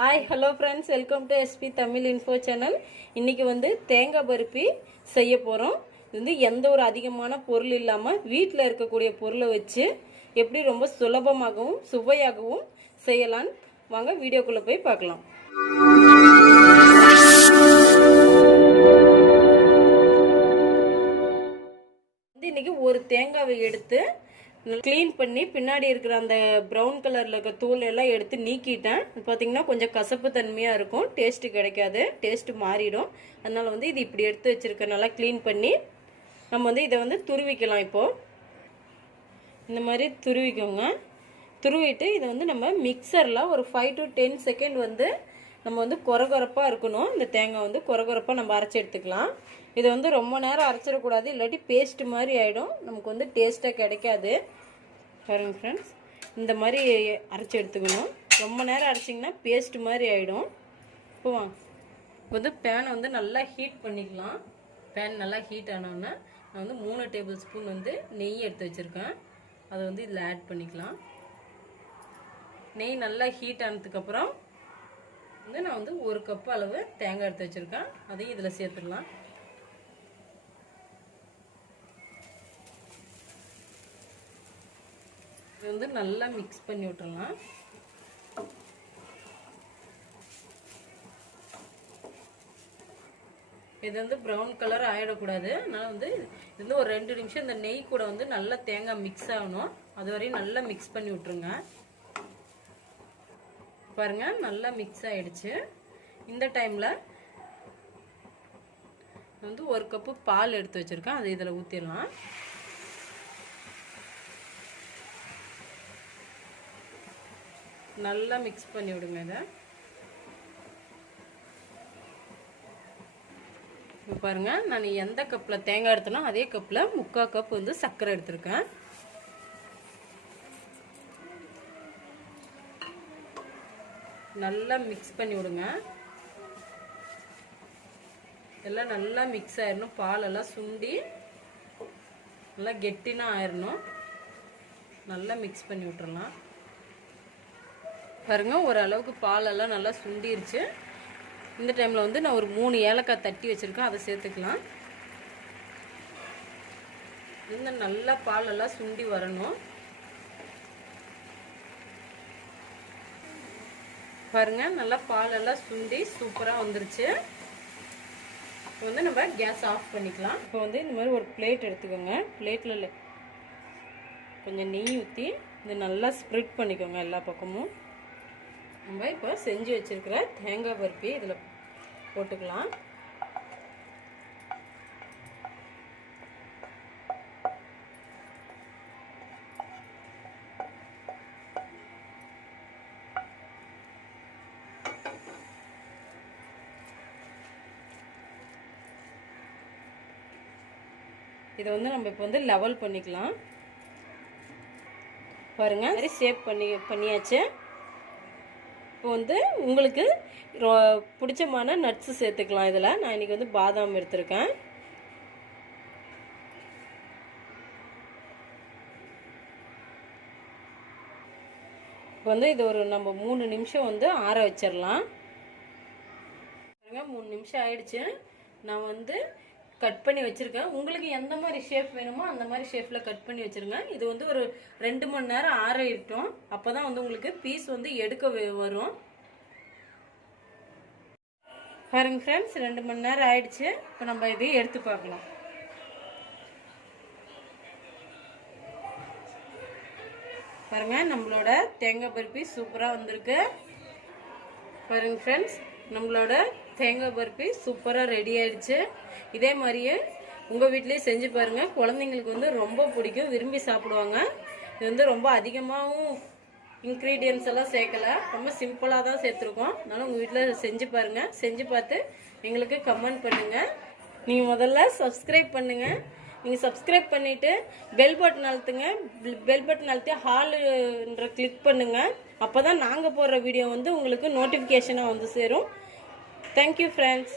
Hi hello friends, welcome to SP Tamil info channel. இன்றைக்கி தேங்காய் பருப்பி செய்ய போகிறோம். இது எந்த ஒரு அதிகமான பொருள் இல்லாமல் வீட்டில் இருக்கக்கூடிய பொருளை வச்சு எப்படி ரொம்ப சுலபமாகவும் சுவையாகவும் செய்யலான்னு வாங்க வீடியோக்குள்ளே போய் பார்க்கலாம். இன்றைக்கி ஒரு தேங்காவை எடுத்து க்ளீன் பண்ணி பின்னாடி இருக்கிற அந்த ப்ரௌன் கலரில் இருக்க தூள் எல்லாம் எடுத்து நீக்கிட்டேன். பார்த்தீங்கன்னா கொஞ்சம் கசப்பு தன்மையாக இருக்கும், டேஸ்ட்டு கிடைக்காது, டேஸ்ட்டு மாறிடும். அதனால் இது இப்படி எடுத்து வச்சுருக்கேன். நல்லா க்ளீன் பண்ணி நம்ம இதை துருவிக்கலாம். இப்போது இந்த மாதிரி துருவிக்கோங்க. துருவிட்டு இதை நம்ம மிக்சரில் ஒரு 5 to 10 செகண்ட் நம்ம கொரகொரப்பாக இருக்கணும். இந்த தேங்காய் கொரகொரப்பாக நம்ம அரைச்சி எடுத்துக்கலாம். இதை ரொம்ப நேரம் அரைச்சிடக்கூடாது, இல்லாட்டி பேஸ்ட் மாதிரி ஆகிடும், நமக்கு டேஸ்ட்டாக கிடைக்காது. பாருங்க ஃப்ரெண்ட்ஸ், இந்த மாதிரி அரைச்சி எடுத்துக்கணும். ரொம்ப நேரம் அரைச்சிங்கன்னா பேஸ்ட் மாதிரி ஆகிடும். இப்போ வாங்க பேனை நல்லா ஹீட் பண்ணிக்கலாம். பேன் நல்லா ஹீட் ஆனோன்னா நான் 3 டேபிள் ஸ்பூன் நெய் எடுத்து வச்சுருக்கேன். அதை இதில் ஆட் பண்ணிக்கலாம். நெய் நல்லா ஹீட் ஆனதுக்கப்புறம் நான் 1 கப் அளவு தேங்காய் எடுத்து வச்சுருக்கேன். அதையும் இதில் சேர்த்துடலாம். இது நல்லா மிக்ஸ் பண்ணி விட்டுறலாம். இது ப்ரௌன் கலர் ஆகிடக்கூடாது. அதனால் இது ஒரு 2 நிமிஷம் இந்த நெய் கூட நல்லா தேங்காய் மிக்ஸ் ஆகணும். அது வரையும் நல்லா மிக்ஸ் பண்ணி விட்ருங்க. பாருங்க, நல்லா மிக்ஸ் ஆகிடுச்சு. இந்த டைமில் 1 கப்பு பால் எடுத்து வச்சுருக்கேன். அதை இதில் ஊற்றிடலாம். நல்லா மிக்ஸ் பண்ணி விடுங்க. இதை இப்போ பாருங்கள், நான் எந்த கப்பில் தேங்காய் எடுத்தனோ அதே கப்பில் 3/4 கப் சர்க்கரை எடுத்திருக்கேன். நல்லா மிக்ஸ் பண்ணி விடுங்க. எல்லாம் நல்லா மிக்ஸ் ஆயிடணும். பாலெல்லாம் சுண்டி நல்லா கெட்டினா ஆயிடணும். நல்லா மிக்ஸ் பண்ணி விட்டுறலாம். பாருங்க, ஓரளவுக்கு பாலெல்லாம் நல்லா சுண்டிருச்சு. இந்த டைமில் நான் ஒரு 3 ஏலக்காய் தட்டி வச்சுருக்கேன். அதை சேர்த்துக்கலாம். நல்லா பாலெல்லாம் சுண்டி வரணும். பாருங்க, நல்லா பாலெல்லாம் சுண்டி சூப்பராக வந்துருச்சு. இப்போ நம்ம கேஸ் ஆஃப் பண்ணிக்கலாம். இப்போ இந்த மாதிரி ஒரு பிளேட் எடுத்துக்கோங்க. பிளேட்டில் கொஞ்சம் நெய் ஊற்றி இது நல்லா ஸ்ப்ரெட் பண்ணிக்கோங்க எல்லா பக்கமும். நம்ம இப்போ செஞ்சு வச்சுருக்கிற தேங்காய் பருப்பி இதில் போட்டுக்கலாம். இதை நம்ம இப்போ லெவல் பண்ணிக்கலாம். பாருங்கள், சரி ஷேப் பண்ணியாச்சு. இப்போ உங்களுக்கு பிடிச்சமான நட்ஸு சேர்த்துக்கலாம். இதில் நான் இன்றைக்கி பாதாம் எடுத்திருக்கேன். இப்போ இது ஒரு நம்ம 3 நிமிஷம் ஆற வச்சிடலாம். 3 நிமிஷம் ஆயிடுச்சு. நான் கட் பண்ணி வச்சுருக்கேன். உங்களுக்கு எந்த மாதிரி ஷேப் வேணுமோ அந்த மாதிரி ஷேப்பில் கட் பண்ணி வச்சுருங்க. இது ஒரு 2 மணி நேரம் ஆற இருக்கட்டும். அப்போ தான் உங்களுக்கு பீஸ் எடுக்க வரும். பாருங்க ஃப்ரெண்ட்ஸ், 2 மணி நேரம் ஆயிடுச்சு. இப்போ நம்ம இதையும் எடுத்து பார்க்கலாம். பாருங்க, நம்மளோட தேங்காய் பருப்பி சூப்பராக வந்திருக்கு. பாருங்க ஃப்ரெண்ட்ஸ், நம்மளோட தேங்காய் பருப்பி சூப்பராக ரெடி ஆயிடுச்சு. இதே மாதிரியே உங்கள் வீட்டிலேயே செஞ்சு பாருங்கள். குழந்தைங்களுக்கு ரொம்ப பிடிக்கும், விரும்பி சாப்பிடுவாங்க. இது ரொம்ப அதிகமாகவும் இன்க்ரீடியன்ஸ் எல்லாம் சேர்க்கலை, ரொம்ப சிம்பிளாக தான் சேர்த்துருக்கோம். அதனால் உங்கள் வீட்டில் செஞ்சு பாருங்கள். செஞ்சு பார்த்து எங்களுக்கு கமெண்ட் பண்ணுங்கள். நீங்கள் முதல்ல சப்ஸ்கிரைப் பண்ணுங்கள். நீங்கள் சப்ஸ்கிரைப் பண்ணிவிட்டு பெல் பட்டன் அழுத்துங்க. பெல் பட்டன் அழுத்தி ஹால்ன்ற கிளிக் பண்ணுங்கள். அப்போ தான் நாங்கள் போடுற வீடியோ உங்களுக்கு நோட்டிஃபிகேஷனாக சேரும். Thank you friends.